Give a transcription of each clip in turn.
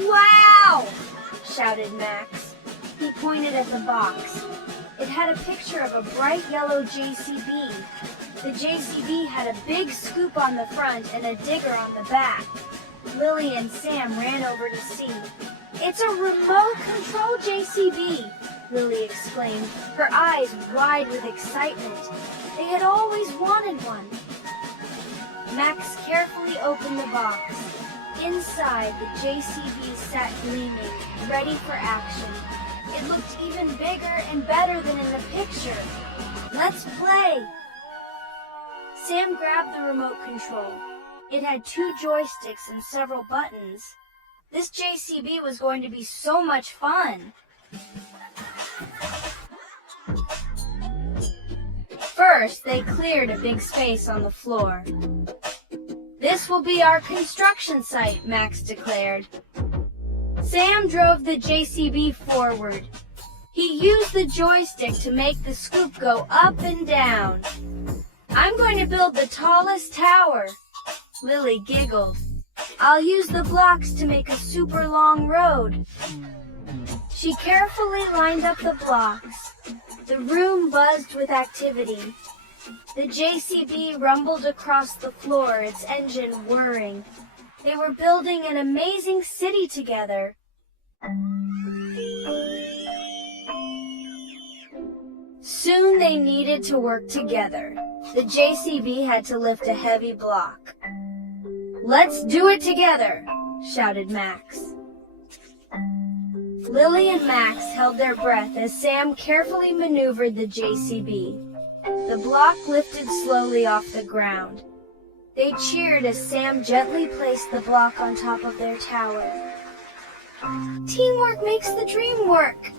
"Wow!" shouted Max. He pointed at the box. It had a picture of a bright yellow JCB. The JCB had a big scoop on the front and a digger on the back. Lily and Sam ran over to see. "It's a remote control JCB!" Lily exclaimed, her eyes wide with excitement. They had always wanted one. Max carefully opened the box. Inside, the JCB sat gleaming, ready for action. It looked even bigger and better than in the picture. "Let's play!" Sam grabbed the remote control. It had 2 joysticks and several buttons. This JCB was going to be so much fun. First, they cleared a big space on the floor. "This will be our construction site," Max declared. Sam drove the JCB forward. He used the joystick to make the scoop go up and down. "I'm going to build the tallest tower." Lily giggled. "I'll use the blocks to make a super long road." She carefully lined up the blocks. The room buzzed with activity. The JCB rumbled across the floor, its engine whirring. They were building an amazing city together. Soon they needed to work together. The JCB had to lift a heavy block. "Let's do it together," shouted Max. Lily and Max held their breath as Sam carefully maneuvered the JCB. The block lifted slowly off the ground. They cheered as Sam gently placed the block on top of their tower. "Teamwork makes the dream work,"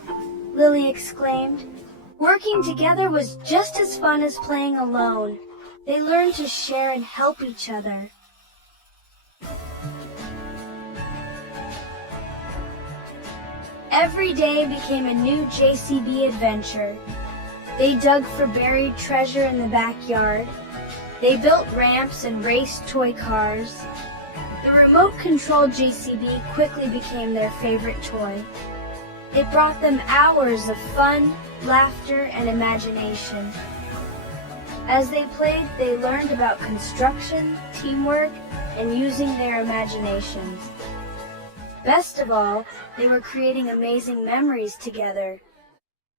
Lily exclaimed. Working together was just as fun as playing alone. They learned to share and help each other. Every day became a new JCB adventure. They dug for buried treasure in the backyard. They built ramps and raced toy cars. The remote-controlled JCB quickly became their favorite toy. It brought them hours of fun, laughter, and imagination. As they played, they learned about construction, teamwork, and using their imaginations. Best of all, they were creating amazing memories together.